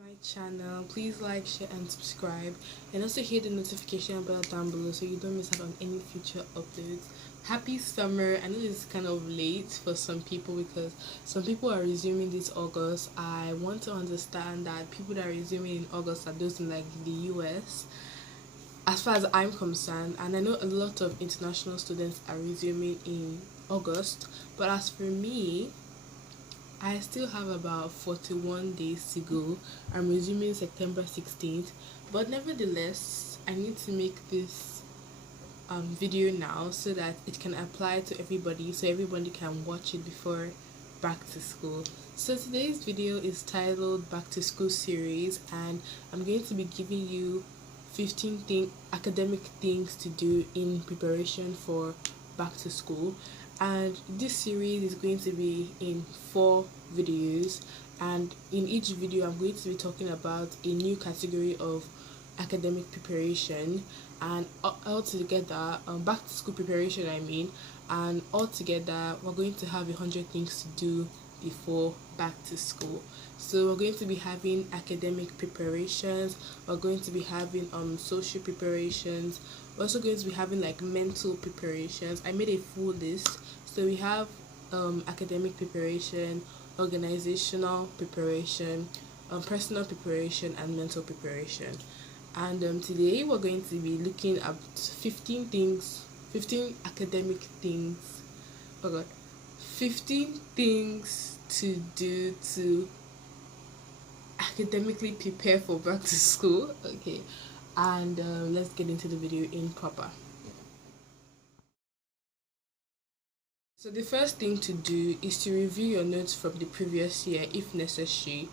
My channel. Please like, share, and subscribe, and also hit the notification bell down below so you don't miss out on any future uploads. Happy summer. I know it's kind of late for some people because some people are resuming this August. I want to understand that people that are resuming in August are those in like the US, as far as I'm concerned, and I know a lot of international students are resuming in August. But as for me, I still have about 41 days to go. I'm resuming September 16th, but nevertheless, I need to make this video now so that it can apply to everybody, so everybody can watch it before back to school. So today's video is titled Back to School series, and I'm going to be giving you 15 academic things to do in preparation for back to school. And this series is going to be in 4 videos, and in each video I'm going to be talking about a new category of academic preparation, and all together back to school preparation I mean, and all together we're going to have 100 things to do before back to school. So we're going to be having academic preparations, we're going to be having social preparations, we're also going to be having like mental preparations. I made a full list. So we have academic preparation, organizational preparation, personal preparation, and mental preparation. And today we're going to be looking at 15 academic things. Oh god, 15 things to do to academically prepare for back to school. Okay, and let's get into the video in proper. So the first thing to do is to review your notes from the previous year if necessary.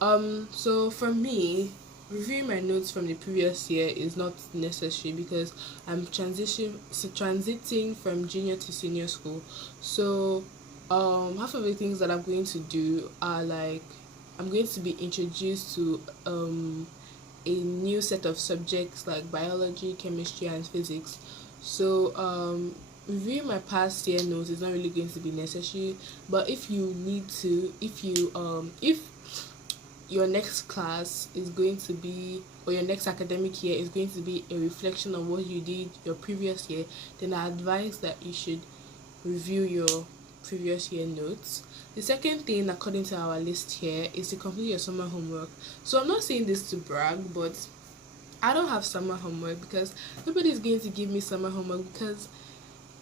So for me, reviewing my notes from the previous year is not necessary because I'm transiting from junior to senior school. So half of the things that I'm going to do are like, I'm going to be introduced to a new set of subjects like biology, chemistry, and physics. So reviewing my past year notes is not really going to be necessary, but if you need to, if your next class is going to be, or your next academic year is going to be a reflection of what you did your previous year, then I advise that you should review your previous year notes. The second thing, according to our list here, is to complete your summer homework. So I'm not saying this to brag, but I don't have summer homework because nobody is going to give me summer homework, because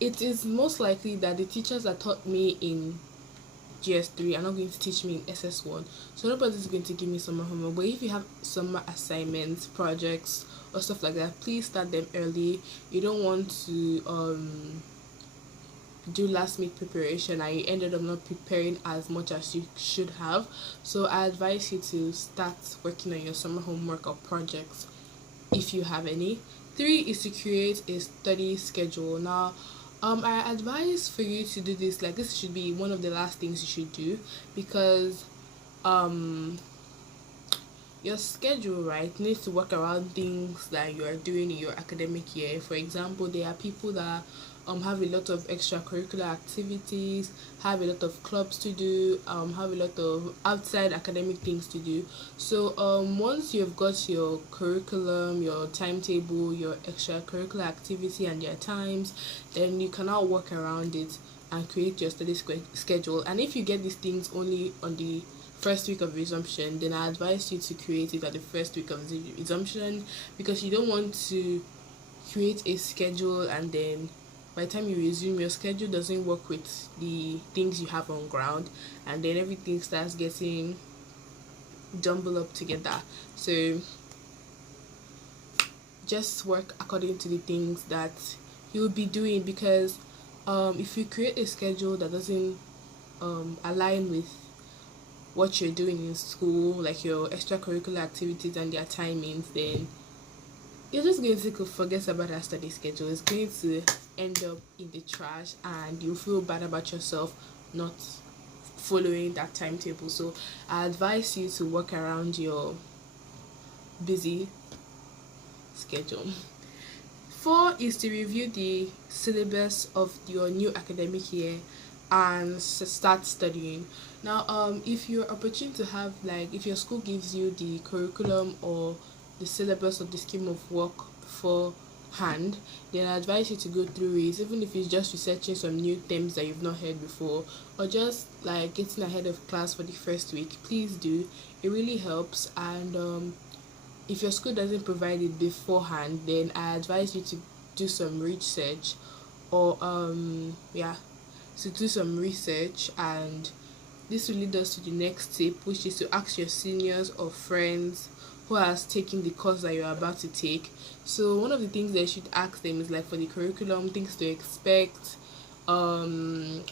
it is most likely that the teachers that taught me in GS3 are not going to teach me in SS1, so nobody's going to give me summer homework. But if you have summer assignments, projects, or stuff like that, please start them early. You don't want to do last minute preparation and you ended up not preparing as much as you should have. So I advise you to start working on your summer homework or projects if you have any. 3 is to create a study schedule. Now I advise for you to do this, like this should be one of the last things you should do, because your schedule, right, needs to work around things that you are doing in your academic year. For example, there are people that have a lot of extracurricular activities, have a lot of clubs to do, have a lot of outside academic things to do. So once you've got your curriculum, your timetable, your extracurricular activity and their times, then you can now work around it and create your study schedule. And if you get these things only on the first week of resumption, then I advise you to create it at the first week of the resumption, because you don't want to create a schedule and then by the time you resume, your schedule doesn't work with the things you have on ground, and then everything starts getting jumbled up together. So just work according to the things that you'll be doing, because if you create a schedule that doesn't align with what you're doing in school, like your extracurricular activities and their timings, then you're just going to forget about that study schedule. It's going to end up in the trash and you feel bad about yourself not following that timetable. So I advise you to work around your busy schedule. 4 is to review the syllabus of your new academic year and start studying. Now, if you're opportune to have, like, if your school gives you the curriculum or the syllabus or the scheme of work beforehand, then I advise you to go through it, even if it's just researching some new terms that you've not heard before, or just like getting ahead of class for the first week. Please do. It really helps. And if your school doesn't provide it beforehand, then I advise you to do some research, or yeah, to do some research. And this will lead us to the next tip, which is to ask your seniors or friends who has taken the course that you're about to take. So one of the things that you should ask them is like for the curriculum, things to expect, and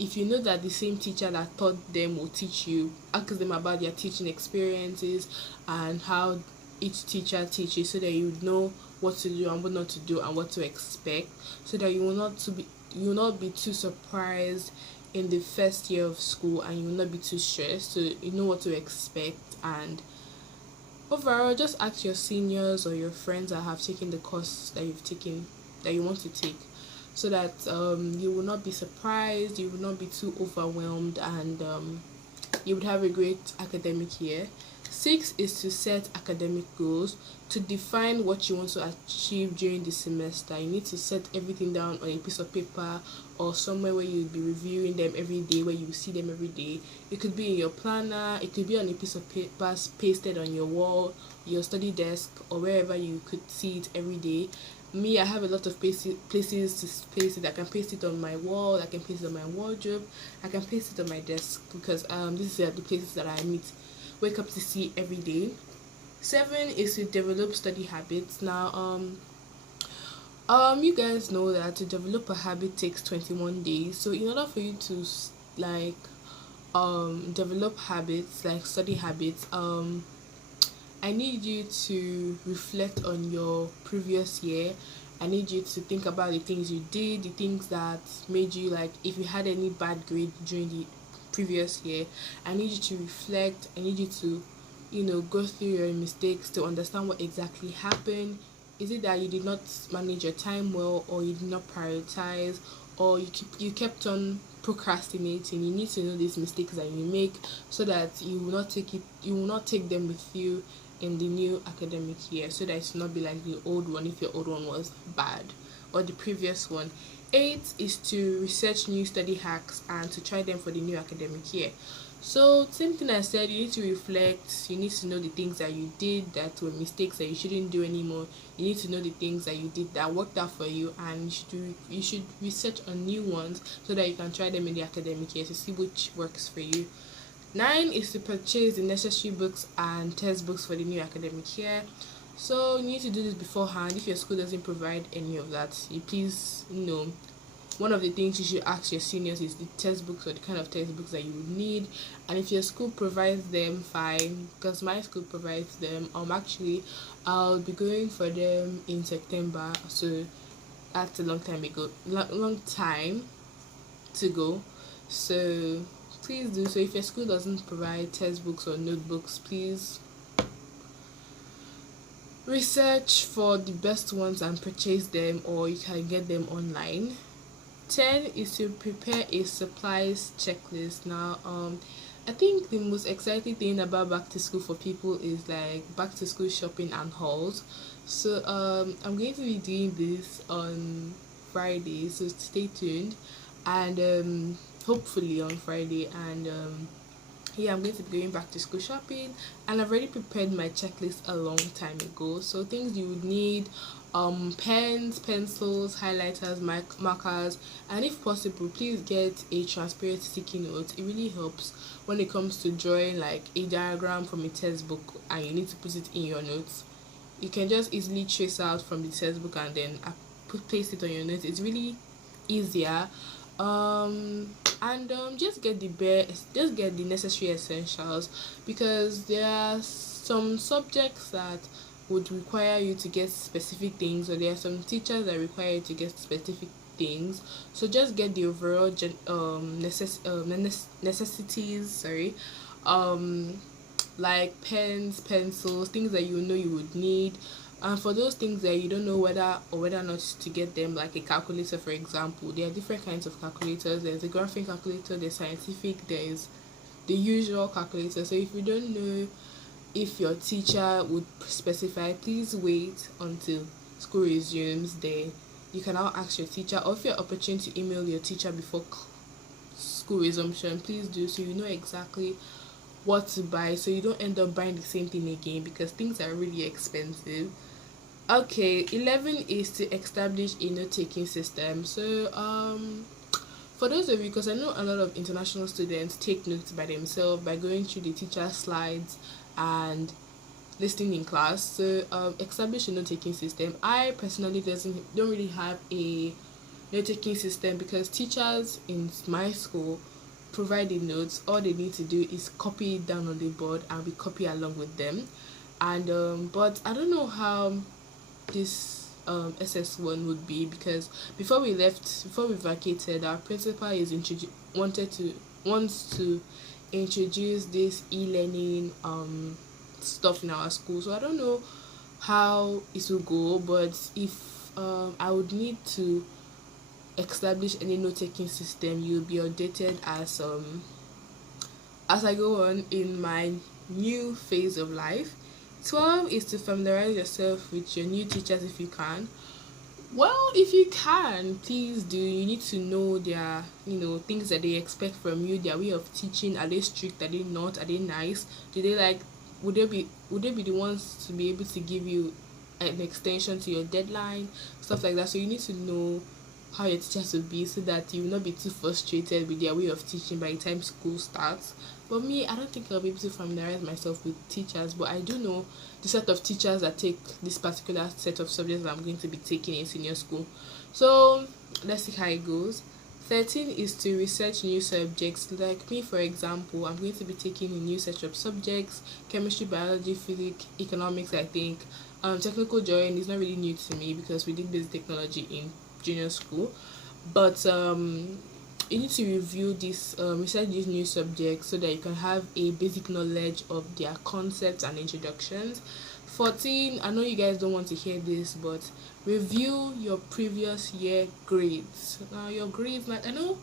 if you know that the same teacher that taught them will teach you, ask them about their teaching experiences and how each teacher teaches, so that you know what to do and what not to do and what to expect, so that you will not be too surprised in the first year of school, and you will not be too stressed, so you know what to expect. And overall, just ask your seniors or your friends that have taken the course that you've taken, that you want to take, so that you will not be surprised, you will not be too overwhelmed, and you would have a great academic year. 6 is to set academic goals, to define what you want to achieve during the semester. You need to set everything down on a piece of paper or somewhere where you'll be reviewing them every day, where you see them every day. It could be in your planner, it could be on a piece of paper pasted on your wall, your study desk, or wherever you could see it every day. Me, I have a lot of places to paste it. I can paste it on my wall, I can paste it on my wardrobe, I can paste it on my desk, because these are the places that I wake up to see every day. 7 is to develop study habits. Now, you guys know that to develop a habit takes 21 days. So in order for you to like develop habits, like study habits, I need you to reflect on your previous year. I need you to think about the things you did, the things that made you, like, if you had any bad grade during the previous year. I need you to reflect. I need you to, go through your mistakes to understand what exactly happened. Is it that you did not manage your time well, or you did not prioritize, or you kept on procrastinating? You need to know these mistakes that you make, so that you will not take them with you in the new academic year, so that it will not be like the old one, if your old one was bad, or the previous one. 8 is to research new study hacks and to try them for the new academic year. So same thing I said, you need to reflect, you need to know the things that you did that were mistakes that you shouldn't do anymore. You need to know the things that you did that worked out for you, and you should research on new ones, so that you can try them in the academic year to see which works for you. 9 is to purchase the necessary books and textbooks for the new academic year. So you need to do this beforehand. If your school doesn't provide any of that, you please know. One of the things you should ask your seniors is the textbooks, or the kind of textbooks that you would need. And if your school provides them, fine, because my school provides them. I'll be going for them in September, so that's a long time to go. So please do. So if your school doesn't provide textbooks or notebooks, please research for the best ones and purchase them, or you can get them online. 10 is to prepare a supplies checklist. Now, I think the most exciting thing about back to school for people is like back to school shopping and hauls. So I'm going to be doing this on Friday, so stay tuned. And hopefully on Friday. And yeah, I'm going to be going back to school shopping, and I've already prepared my checklist a long time ago. So things you would need: pens, pencils, highlighters, markers, and if possible, please get a transparent sticky note. It really helps when it comes to drawing like a diagram from a textbook and you need to put it in your notes. You can just easily trace out from the textbook and then paste it on your notes. It's really easier. And just get the necessary essentials, because there are some subjects that would require you to get specific things, or there are some teachers that require you to get specific things. So just get the overall necessities, like pens, pencils, things that you know you would need, And for those things that you don't know whether or not to get them, like a calculator for example, there are different kinds of calculators. There's a graphic calculator, there's scientific, there's the usual calculator. So if you don't know if your teacher would specify, please wait until school resumes. Then you can now ask your teacher, or if you're opportune to email your teacher before school resumption, please do, so you know exactly what to buy, so you don't end up buying the same thing again, because things are really expensive. Okay, 11 is to establish a note-taking system. So for those of you, because I know a lot of international students take notes by themselves by going through the teacher's slides and listening in class. So establish a note-taking system. I personally don't really have a note-taking system, because teachers in my school provide the notes. All they need to do is copy it down on the board, and we copy along with them. And but I don't know how this SS1 would be, because before we vacated, our principal wants to introduce this e-learning stuff in our school. So I don't know how it will go, but if I would need to establish any note-taking system, you'll be updated as I go on in my new phase of life. 12 is to familiarize yourself with your new teachers if you can. Well, if you can, please do. You need to know their, things that they expect from you, their way of teaching. Are they strict? Are they not? Are they nice? Do they like? Would they be the ones to be able to give you an extension to your deadline, stuff like that? So you need to know how your teachers will be, so that you will not be too frustrated with their way of teaching by the time school starts. But me, I don't think I'll be able to familiarize myself with teachers, but I do know the set of teachers that take this particular set of subjects that I'm going to be taking in senior school. So let's see how it goes. 13 is to research new subjects. Like me, for example, I'm going to be taking a new set of subjects: chemistry, biology, physics, economics, I think. Technical drawing is not really new to me, because we did basic technology in junior school. But you need to review this, research these new subjects, so that you can have a basic knowledge of their concepts and introductions. 14, I know you guys don't want to hear this, but review your previous year grades. Now your grades, like, I know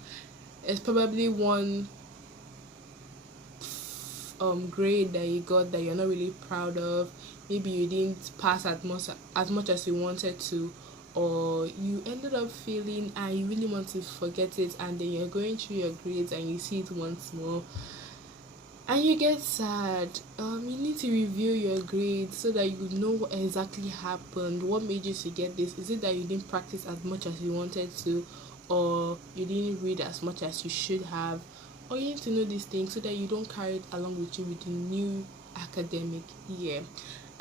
it's probably one grade that you got that you're not really proud of. Maybe you didn't pass as much as you wanted to, or you ended up failing and you really want to forget it, and then you're going through your grades and you see it once more and you get sad. You need to review your grades, so that you know what exactly happened, what made you to get this. Is it that you didn't practice as much as you wanted to, or you didn't read as much as you should have? Or you need to know these things, so that you don't carry it along with you with the new academic year.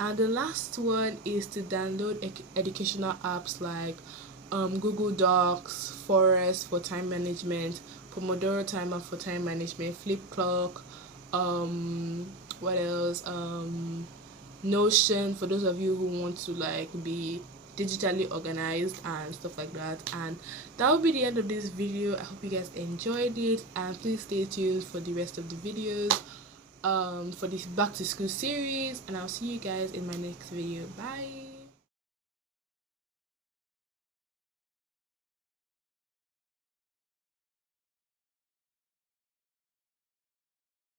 And the last one is to download educational apps like Google Docs, Forest for time management, Pomodoro Timer for time management, Flip Clock, what else? Notion, for those of you who want to like be digitally organized and stuff like that. And that will be the end of this video. I hope you guys enjoyed it, and please stay tuned for the rest of the videos for this back to school series, and I'll see you guys in my next video. Bye.